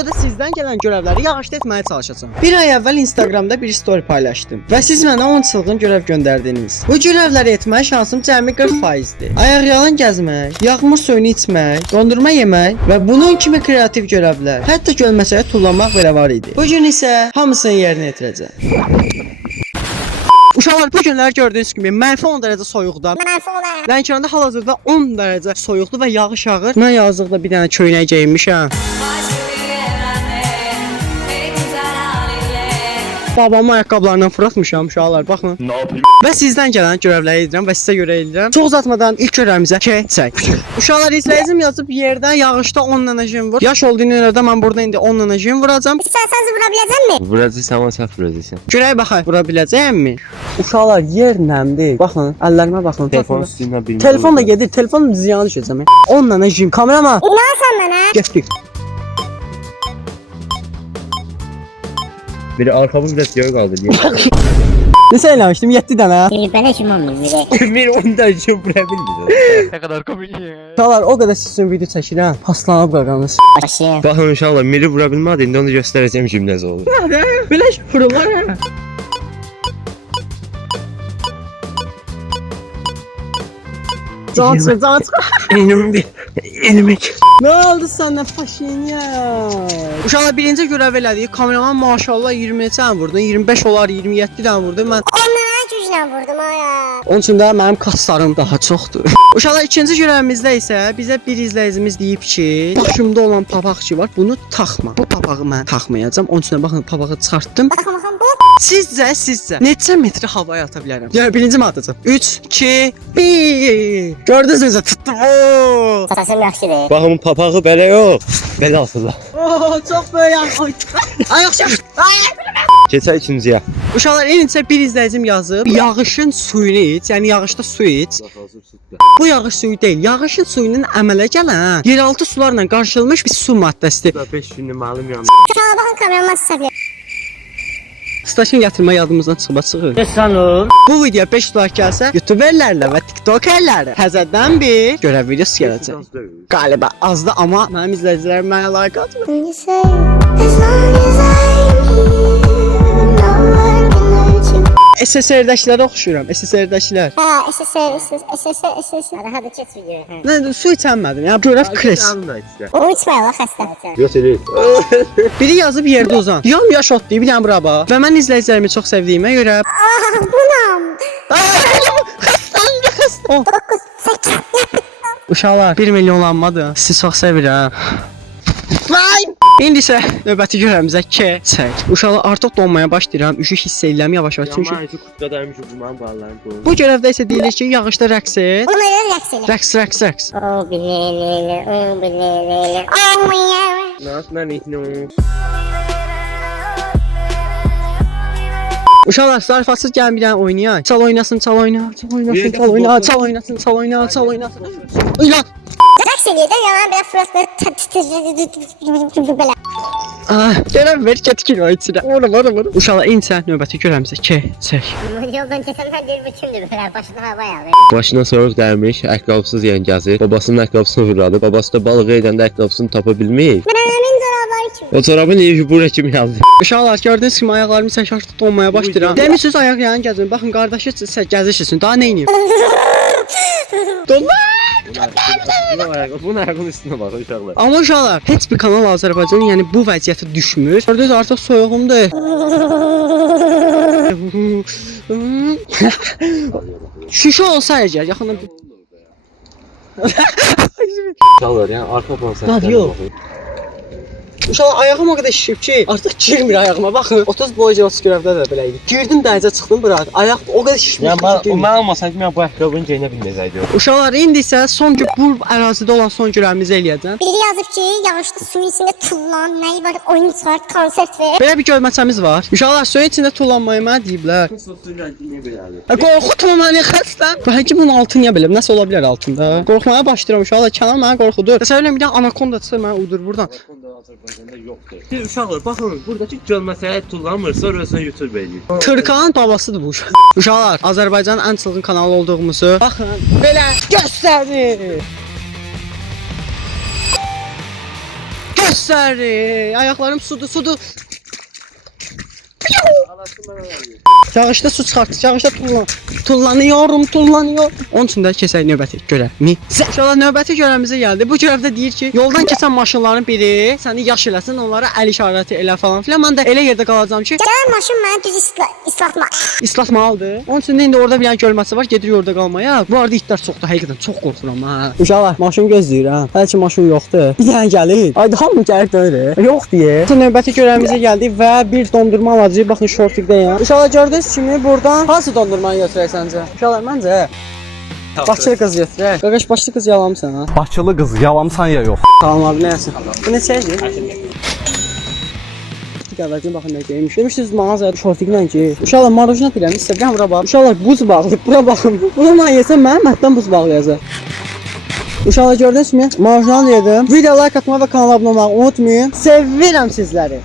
videoda sizdən gələn görevləri yağışda etməyə çalışacağım. Bir ay əvvəl Instagramda bir story paylaşdım və siz mənə 10 çılğın görev göndərdiniz. Bu görevləri etməyə şansım cəmi 40%dir. Ayaqyalın gəzmək, yağmur suyunu içmək, dondurma yemək və bunun kimi kreativ görevlər. Hətta gölməçəyə tullanmaq belə var idi. Bu gün isə hamısını yerinə yetirəcəm. Uşaqlar, bu günlər gördüyünüz kimi -10 dərəcə soyuqda. Lənkəranda hal-hazırda 10 dərəcə soyuqdur və yağış yağır. Mən yazlıqda bir dənə köynək geyinmişəm. Babamın ayaqqabılarından fırlatmışam uşaqlar, baxın. Və sizdən gələn görevləri edirəm və sizə görə edirəm. Çox uzatmadan ilk görevimizə keçək. Uşaqlar, izləyicim yazıb yerdə yağışda 10 dənə jim vur. Yaş olduğunu öyrədə mən burada indi 10 dənə jim vuracam. İstəsəniz vura biləcəkmi? Vuracaqsan ama səhv vuracaqsan. Görək baxaq, vura biləcəyəmmi? Uşaqlar, yer nəmdir. Baxın, əllərimə baxın. Telefon üstündən bilmirəm. Telefon da gedir, telefon ziyanı düşəcəm. 10 dənə jim. Kameraman, İnansan mənə? getdik. Biri arkamız biraz geri kaldı diye. Neçə eləmişdim? 7 dənə. Belə kim olmuyor? Bir 10 tane için vurabiliriz. Ne kadar komik ya. Uşaqlar, o qədər sizin video çəkirəm. Paslanıb qaqamız. Başım. Bakın inşallah Miri vurabilmedi. İndi onu göstereceğim jimnez olur. Belə fırılar ha. Can çıx, can çıx. Elime Nə oldu sənə Paşinyan? Uşaqlar, birinci görev elədik. Kameraman maşallah 20 neçə vurdu. 25 olar, 27 dənə vurdu. Mən Onlara güclə vurdum aya. onun üçün də mənim kaslarım daha çoxdur. Uşaqlar, ikinci görevimizdə isə bizə bir izləyicimiz deyib ki, başımda olan papaq ki var, bunu taxma. Bu papağı mən taxmayacağam. Onun üçün də baxın, papağı çıxartdım. Baxın bu. Sizcə neçə metr havaya ata bilərəm? Yəni birinci mi atacağam? 3, 2, 1. Gördünüz necə tutdum? Oo! Səsim yaxşıdır. Bakın papağı belə yok. Belə asılı. Oo, çox böyük. Ay. Ayaq çək. Keçək ikinciyə. Uşaqlar, elinizə bir izləyicim yazıb, yağışın suyunu iç, yəni yağışda su iç. Bu yağış suyu deyil, yağışın suyunun əmələ gələn yeraltı sularla qarışılmış bir su maddəsidir. 5 günlük malım yandı. Şuraya baxın kameraman sizə bilir. Stasyon yatırma yadımızdan çıxıb. Bu video 5 like gəlsə, YouTuberlərlə və TikTokerlərlə təzədən bir görev videosu gələcək. Qaliba azdı, amma mənim izləyicilərim mənə like atmır. You say, as long as I'm here, no one can hurt you. SSR-dəkilərə oxşuyuram, SSR-dəkilər. Ha, SSR. Hadi geç videoya. Nə, su içənmədim, yəni görev kres. O içməyə la xəstə. Yok değil. Biri yazıb yerdə uzan. Yam-yaş ot deyib, bir dənə bura bax. Və mən izləyicilərimi çox sevdiyimə görə... Bunam. Oh. 9, 8. Uşaqlar, 1 milyonlanmadı. Sizi çox sevirəm. Vay! İndi isə növbəti görevimizə keçək. Uşaqlar, artıq donmaya başlayıram. Üşü hiss edirəm yavaş-yavaş. Çünki Ama kutuda daymış uzman bağlarım. bu görevdə isə deyilir ki, yağışda rəqs et. Ona görə rəqs elə. Rəqs. O bilelele, o bilelele. Oh yeah. Nasıl ne? Uşaqlar, zarafatsız gəlin bir dənə oynayaq. Çal oynasın. Oyna. Rəqs eləyir də yalan belə fırat belə. Gələn ver getkin o içinə. Ora. Uşaqlar, incə növbəti görevimizə keçək. Yoldan keçənlər deyir bu kimdir belə başına havaya alır. Başına soğuk dərmiş, ayaqqabısız yəni gəzir. Babasının ayaqqabısını vurladı. Babası da balığı edəndə ayaqqabısını tapa bilmir. Mənim cavabları kim? O çorabı niyə ki buraya kimi yazdı? Uşaqlar, gördüyünüz kimi ayaqlarım isə artıq donmaya başlayıram. Demirsiniz ayaq yanı gəzin. Baxın, qardaşı gəzişsin. Daha nə edeyim? Donma! Bunun ayağının üstüne bak uşaqlar. Amma uşaqlar, heç bir kanal Azərbaycan yəni bu vəziyyətə düşmür. Gördünüz, artıq soyuğumdur. Şüşə olsa əgər yaxından... Uşaqlar, yəni arxa plan Hadi yox. Uşaqlar, ayağım o qədər şişib ki, artıq girmir ayağıma. Baxın, 30 boyca 30 görevdə də belə idi. Girdim dənizə çıxdım bura. Ayaq o qədər şişmiş Yəni ki, mən olmasaydım mən bu ayaqqabını geyinə bilməyəcəydim. Uşaqlar, indi isə bu ərazidə olan son görevimizi eləyəcəm. Biri yazıb ki, yağışda suyun içində tullan, nəyi var, oyun çıxart, konsert ver. Belə bir görməçəmiz var. Uşaqlar, suyun içində tullanmayı mənə deyiblər. Qorxutma məni xəstəm. Bəlkə ki, bunun altı niyə biləm? Nəsə ola bilər altında? Qorxmaya başlayıram uşaqlar. Kənar mənə qorxudur. Təsəvvür edin, bir dənə anakonda çıxır mənə udur buradan. Azərbaycanda uşaqlar, baxın, buradakı gölməçəyə tullanmırsa, özünə YouTube eləyir. Tırkanın babasıdır bu uşaq. Uşaqlar, Azərbaycanın ən çılğın kanalı olduğumuzu baxın, belə göstərir. səni. Ayaqlarım sudur. Yağışda su çıxartdı, yağışda tullanıyorum. Onun üçün də keçək növbəti görəvmi. İnşallah növbəti görəvimizə gəldi. Bu görəvdə deyir ki, yoldan keçən maşınların biri səni yaş eləsin, onlara əl işarəti elə falan filan. Mən də elə yerdə qalacağam ki, Gələn maşın məni düz islatma. islatmalıdır. Onun üçün də indi orada bir dənə gölməsi var, gedir orada qalmaya. Bu arada itlər çoxdur, həqiqətən çox qorxuram ha. Uşaqlar, maşın gözləyir ha. Hələ ki maşın yoxdur. Bir dənə gəlir. Ay hamı gəlir döyür. Yox deyə. Növbəti görəvimizə gəldik və bir dondurma alacağıq. Baxın şortikdəyəm. Uşaqlar gördüyünüz kimi buradan hansı dondurmanı götürək səncə? Uşaqlar məncə Bakılı qız götürək. Qaqaş başlı qız yalamısan ha. Bakılı qız yalamsan ya yox. Tamam abi nəyəsin? Bu neçə idi? Qardaşım baxın nə geymiş. Demişdiniz mağazaya şortiklə ki. Uşaqlar marojna deyirəm, istəyirəm bura bax. Uşaqlar buz bağlayıb bura baxın. Bunu mən yesəm mənim hətdən buz bağlayacaq. Uşaqlar gördünüz mü? Marojna yedim. Video like atmağı və kanala abunə olmağı unutmayın. Sevirəm sizləri.